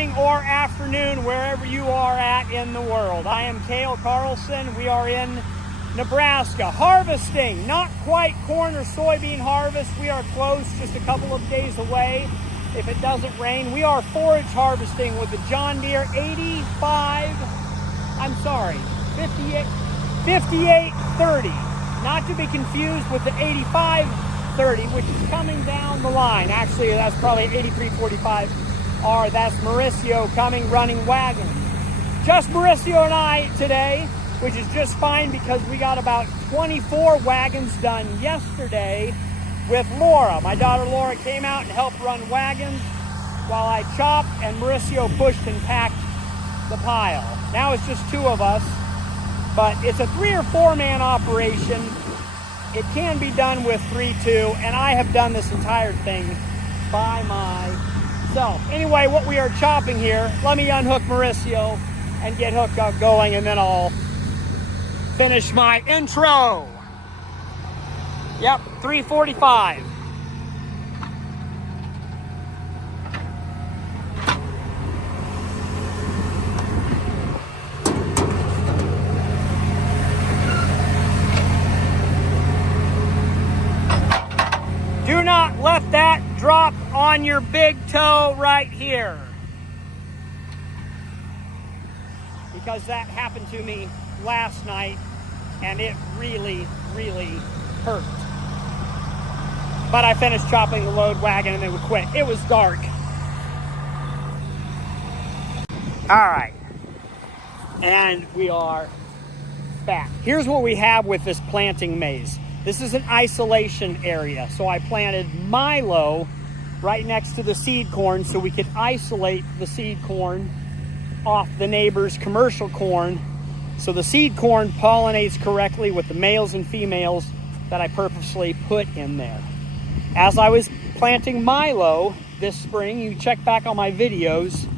morning or afternoon, wherever you are at in the world. I am Cale Carlson. We are in Nebraska, harvesting, not quite corn or soybean harvest. We are close, just a couple of days away if it doesn't rain. We are forage harvesting with the John Deere 5830, not to be confused with the 8530, which is coming down the line. Actually, that's probably 8345, or that's Mauricio coming running wagon. Just Mauricio and I today, which is just fine because we got about 24 wagons done yesterday with Laura. My daughter Laura came out and helped run wagons while I chopped, and Mauricio pushed and packed the pile. Now it's just two of us, but it's a 3 or 4 man operation. It can be done with 3-2, and I have done this entire thing by myself. Anyway, what we are chopping here, let me unhook Mauricio and get hooked up going, and then I'll finish my intro. Yep, 3:45. Do not let that drop on your big toe right here, because that happened to me last night and it really, really hurt. But I finished chopping the load wagon and then we quit. It was dark. All right, and we are back. Here's what we have with this planting maze. This is an isolation area. So I planted milo right next to the seed corn so we could isolate the seed corn off the neighbor's commercial corn, so the seed corn pollinates correctly with the males and females that I purposely put in there. As I was planting milo this spring, you check back on my videos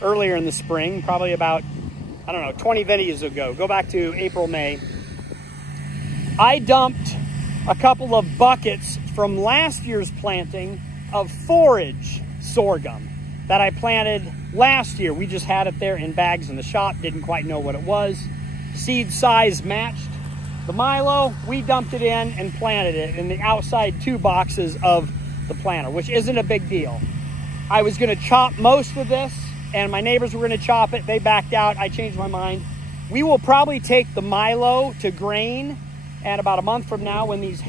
earlier in the spring, probably about, 20 videos ago. Go back to April, May. I dumped a couple of buckets from last year's planting of forage sorghum that I planted last year. We just had it there in bags in the shop, didn't quite know what it was. Seed size matched the milo. We dumped it in and planted it in the outside 2 boxes of the planter, which isn't a big deal. I was gonna chop most of this and my neighbors were gonna chop it. They backed out, I changed my mind. We will probably take the milo to grain, and about a month from now, when these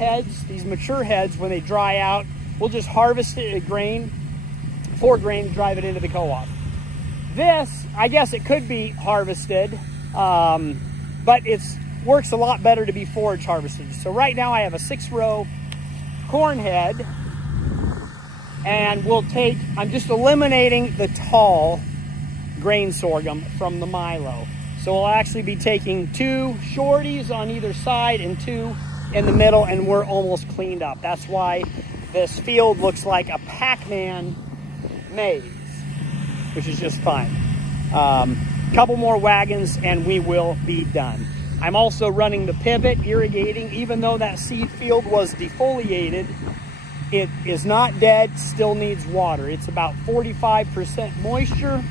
mature heads, when they dry out, we'll just harvest it at grain, for grain, and drive it into the co-op. This, I guess it could be harvested, but it works a lot better to be forage harvested. So right now I have a 6-row corn head, and I'm just eliminating the tall grain sorghum from the milo. So we'll actually be taking 2 shorties on either side and 2 in the middle, and we're almost cleaned up. That's why this field looks like a Pac-Man maze, which is just fine. Couple more wagons and we will be done. I'm also running the pivot, irrigating. Even though that seed field was defoliated, it is not dead, still needs water. It's about 45% moisture,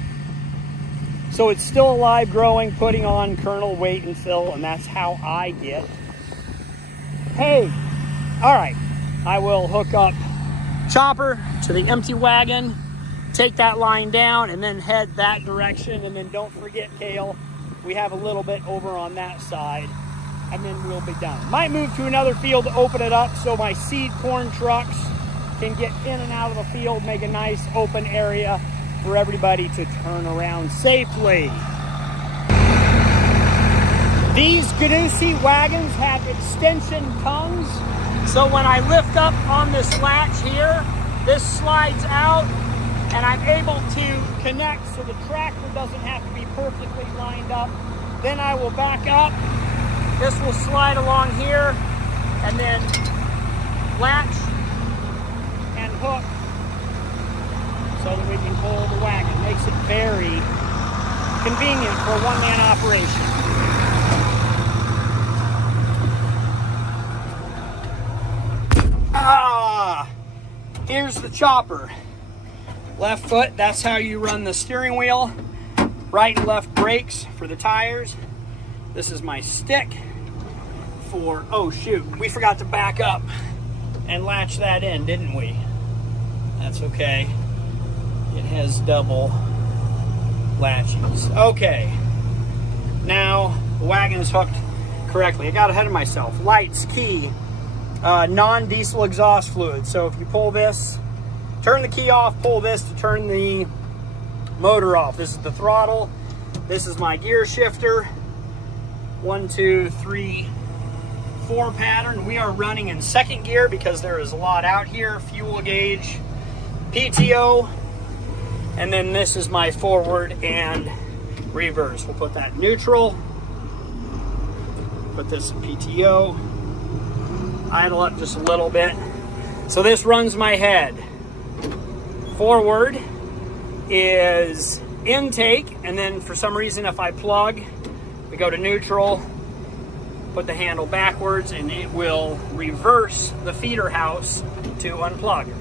so it's still alive, growing, putting on kernel, weight, and fill, and that's how I get hay. All right, I will hook up chopper to the empty wagon, take that line down, and then head that direction. And then don't forget, Cale, we have a little bit over on that side, and then we'll be done. Might move to another field to open it up so my seed corn trucks can get in and out of the field, make a nice open area for everybody to turn around safely. These Ganussi wagons have extension tongues, so when I lift up on this latch here, this slides out and I'm able to connect so the tractor doesn't have to be perfectly lined up. Then I will back up, this will slide along here, and then latch and hook so that we can pull the wagon. Makes it very convenient for a one-man operation. Here's the chopper. Left foot, that's how you run the steering wheel. Right and left brakes for the tires. This is my stick for, oh shoot, we forgot to back up and latch that in, didn't we? That's okay. It has double latches. Okay, now the wagon is hooked correctly. I got ahead of myself. Lights, key, non-diesel exhaust fluid. So if you pull this, turn the key off, pull this to turn the motor off. This is the throttle. This is my gear shifter. 1, 2, 3, 4 pattern. We are running in second gear because there is a lot out here. Fuel gauge, PTO, and then this is my forward and reverse. We'll put that in neutral. Put this in PTO. Idle up just a little bit. So this runs my head. Forward is intake, and then for some reason if I plug, we go to neutral, put the handle backwards, and it will reverse the feeder house to unplug.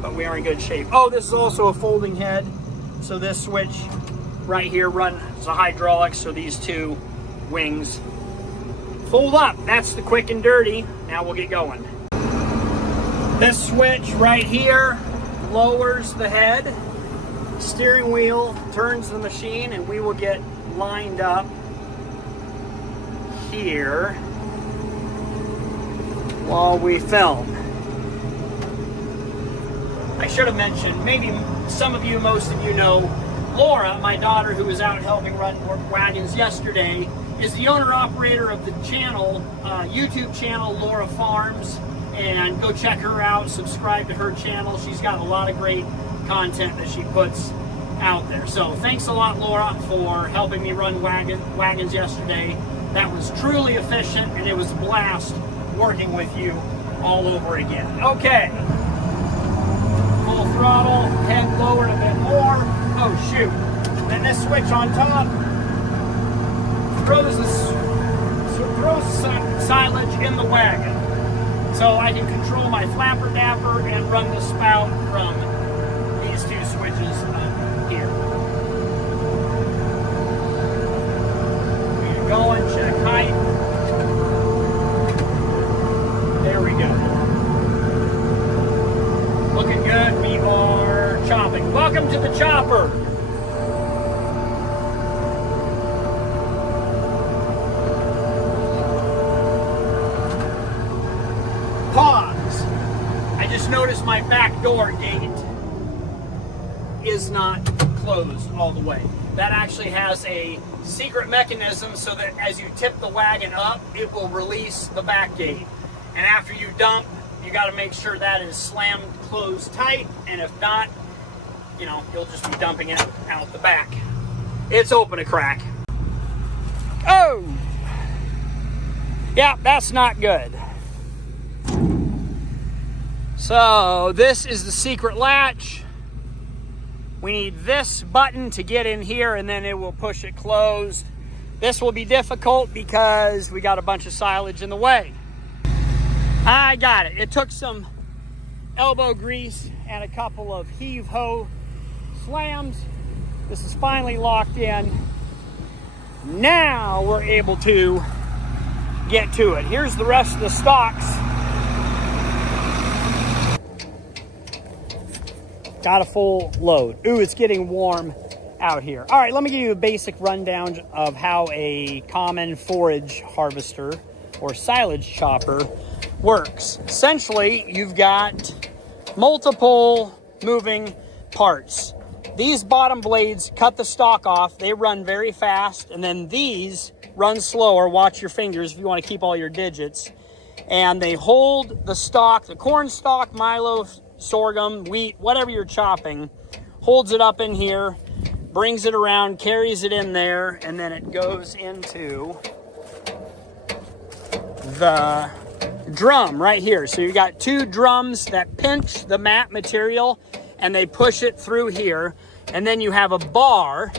But we are in good shape. Oh, this is also a folding head. So this switch right here runs the hydraulics, so these two wings fold up. That's the quick and dirty. Now we'll get going. This switch right here lowers the head. Steering wheel turns the machine, and we will get lined up here while we film. I should have mentioned, maybe some of you, most of you know, Laura, my daughter, who was out helping run wagons yesterday, is the owner-operator of the channel, YouTube channel, Laura Farms, and go check her out, subscribe to her channel. She's got a lot of great content that she puts out there. So thanks a lot, Laura, for helping me run wagons yesterday. That was truly efficient, and it was a blast working with you all over again. Okay. Full throttle, head lowered a bit more. Oh shoot. Then this switch on top throws silage in the wagon. So I can control my flapper dapper and run the spout from these two switches here. We get going, check height. There we go. Looking good. We are chopping. Welcome to the chopper. Pause. I just noticed my back door gate is not closed all the way. That actually has a secret mechanism so that as you tip the wagon up, it will release the back gate. And after you dump, you got to make sure that is slammed closed tight, and if not, you know, you'll just be dumping it out the back. It's open a crack. Oh! Yeah, that's not good. So this is the secret latch. We need this button to get in here, and then it will push it closed. This will be difficult because we got a bunch of silage in the way. I got it. It took some elbow grease and a couple of heave-ho slams. This is finally locked in. Now we're able to get to it. Here's the rest of the stocks. Got a full load. Ooh, it's getting warm out here. All right, let me give you a basic rundown of how a common forage harvester or silage chopper works. Essentially, you've got multiple moving parts. These bottom blades cut the stalk off. They run very fast, and then these run slower. Watch your fingers if you want to keep all your digits. And they hold the stalk, the corn stalk, milo, sorghum, wheat, whatever you're chopping, holds it up in here, brings it around, carries it in there, and then it goes into the drum right here. So you've got two drums that pinch the mat material and they push it through here. And then you have a bar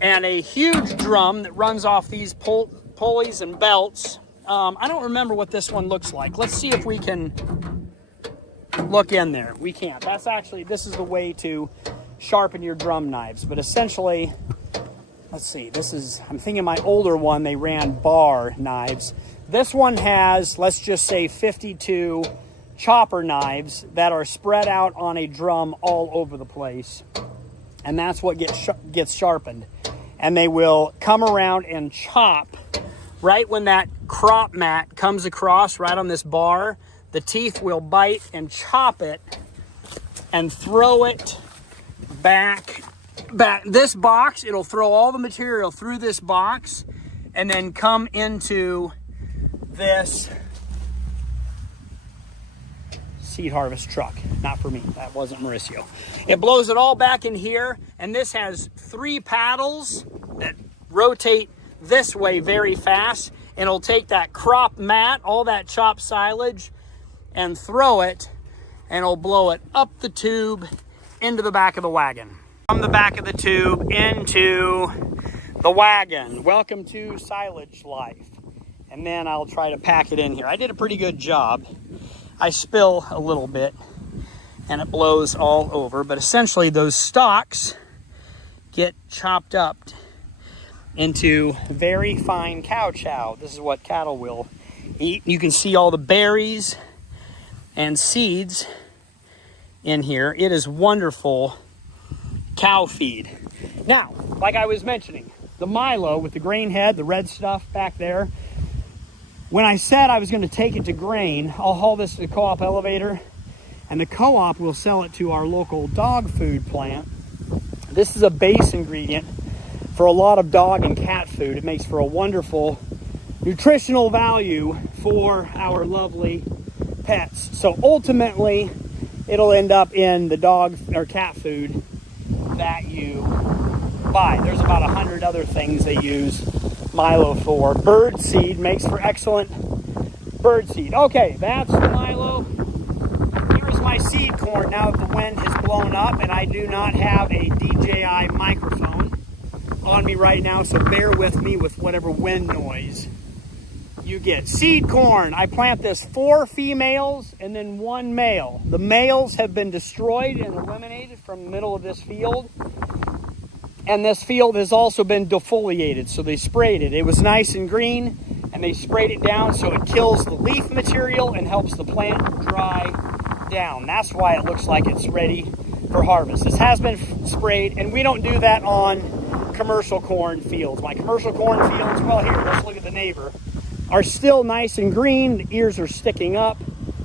and a huge drum that runs off these pulleys and belts. I don't remember what this one looks like. Let's see if we can look in there. We can't. That's actually, this is the way to sharpen your drum knives. But essentially, let's see, this is, I'm thinking my older one, they ran bar knives. This one has, let's just say 52 chopper knives that are spread out on a drum all over the place. And that's what gets sharpened. And they will come around and chop right when that crop mat comes across right on this bar. The teeth will bite and chop it and throw it back. This box, it'll throw all the material through this box and then come into this seed harvest truck. Not for me, that wasn't Mauricio. It blows it all back in here, and this has 3 paddles that rotate this way very fast, and it'll take that crop mat, all that chopped silage, and throw it, and it'll blow it up the tube into the back of the wagon. From the back of the tube into the wagon. Welcome to silage life. And then I'll try to pack it in here. I did a pretty good job. I spill a little bit and it blows all over, but essentially those stalks get chopped up into very fine cow chow. This is what cattle will eat. You can see all the berries and seeds in here. It is wonderful cow feed. Now, like I was mentioning, the milo with the grain head, the red stuff back there, when I said I was going to take it to grain, I'll haul this to the co-op elevator, and the co-op will sell it to our local dog food plant. This is a base ingredient for a lot of dog and cat food. It makes for a wonderful nutritional value for our lovely pets. So ultimately, it'll end up in the dog or cat food that you buy. There's about 100 other things they use milo for. Bird seed makes for excellent bird seed. Okay, that's the milo. Here's my seed corn now that the wind has blown up, and I do not have a DJI microphone on me right now, so bear with me with whatever wind noise you get. Seed corn, I plant this 4 females and then 1 male. The males have been destroyed and eliminated from the middle of this field. And this field has also been defoliated, so they sprayed it. It was nice and green, and they sprayed it down so it kills the leaf material and helps the plant dry down. That's why it looks like it's ready for harvest. This has been sprayed, and we don't do that on commercial corn fields. My commercial corn fields, well, here, let's look at the neighbor, are still nice and green. The ears are sticking up,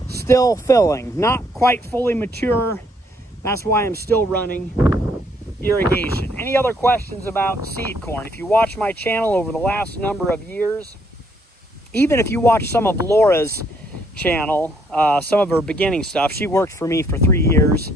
still filling, not quite fully mature. That's why I'm still running irrigation. Any other questions about seed corn? If you watch my channel over the last number of years, even if you watch some of Laura's channel, some of her beginning stuff, she worked for me for 3 years.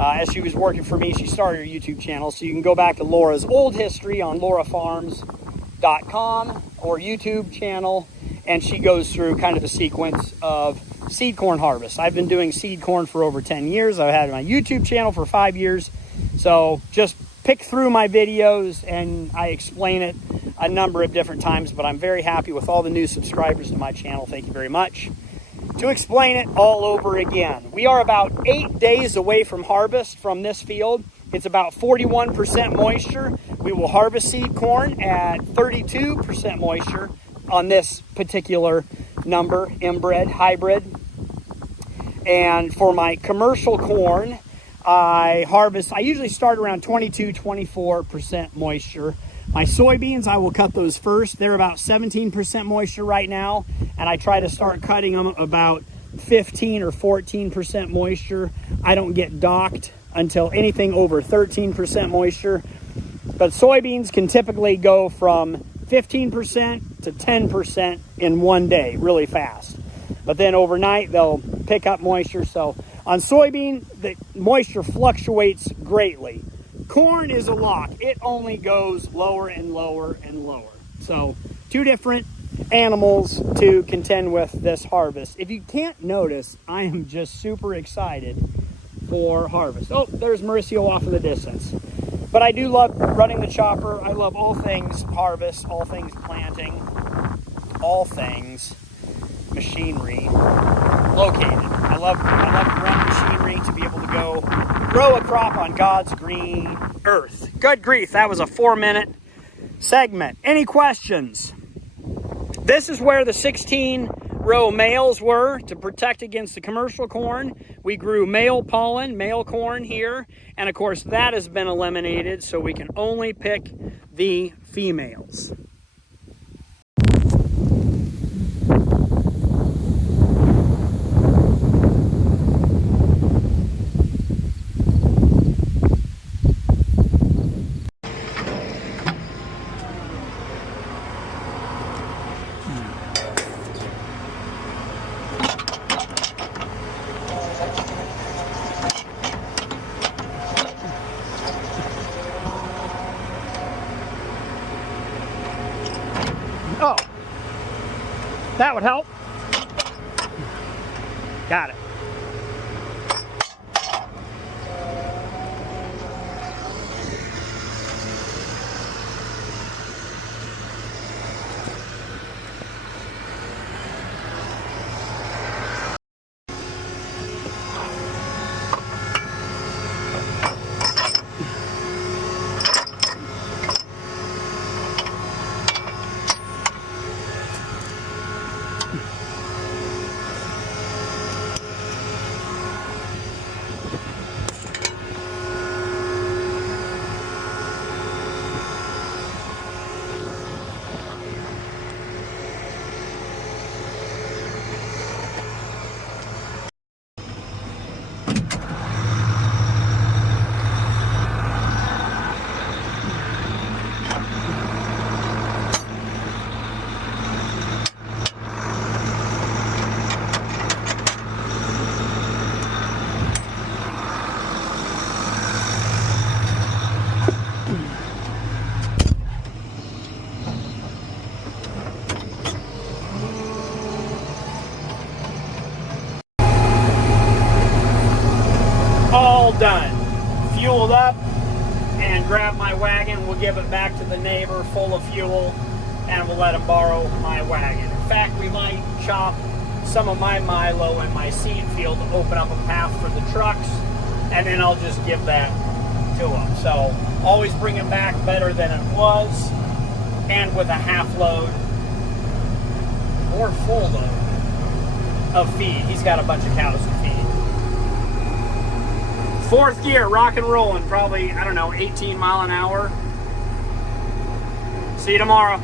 As she was working for me, she started her YouTube channel, so you can go back to Laura's old history on laurafarms.com or YouTube channel, and she goes through kind of the sequence of seed corn harvest. I've been doing seed corn for over 10 years. I've had my YouTube channel for 5 years. So just pick through my videos and I explain it a number of different times, but I'm very happy with all the new subscribers to my channel. Thank you very much. To explain it all over again, we are about 8 days away from harvest from this field. It's about 41% moisture. We will harvest seed corn at 32% moisture on this particular number, inbred, hybrid. And for my commercial corn, I usually start around 22-24% moisture. My soybeans, I will cut those first. They're about 17% moisture right now, and I try to start cutting them about 15 or 14% moisture. I don't get docked until anything over 13% moisture. But soybeans can typically go from 15% to 10% in one day, really fast. But then overnight, they'll pick up moisture. So on soybean, the moisture fluctuates greatly. Corn is a lock. It only goes lower and lower and lower. So 2 different animals to contend with this harvest. If you can't notice, I am just super excited for harvest. Oh, there's Mauricio off in the distance. But I do love running the chopper. I love all things harvest, all things planting, all things machinery located. I love running to be able to go grow a crop on God's green earth. Good grief, that was a 4-minute segment. Any questions? This is where the 16-row males were to protect against the commercial corn. We grew male pollen, male corn here, and of course that has been eliminated, so we can only pick the females. Oh, that would help. Got it. All done. Fueled up and grab my wagon. We'll give it back to the neighbor full of fuel and we'll let him borrow my wagon. In fact, we might chop some of my milo in my seed field to open up a path for the trucks, and then I'll just give that to him. So always bring it back better than it was, and with a half load or full load of feed. He's got a bunch of cows to feed. 4th gear, rock and rolling, probably, I don't know, 18 mile an hour. See you tomorrow.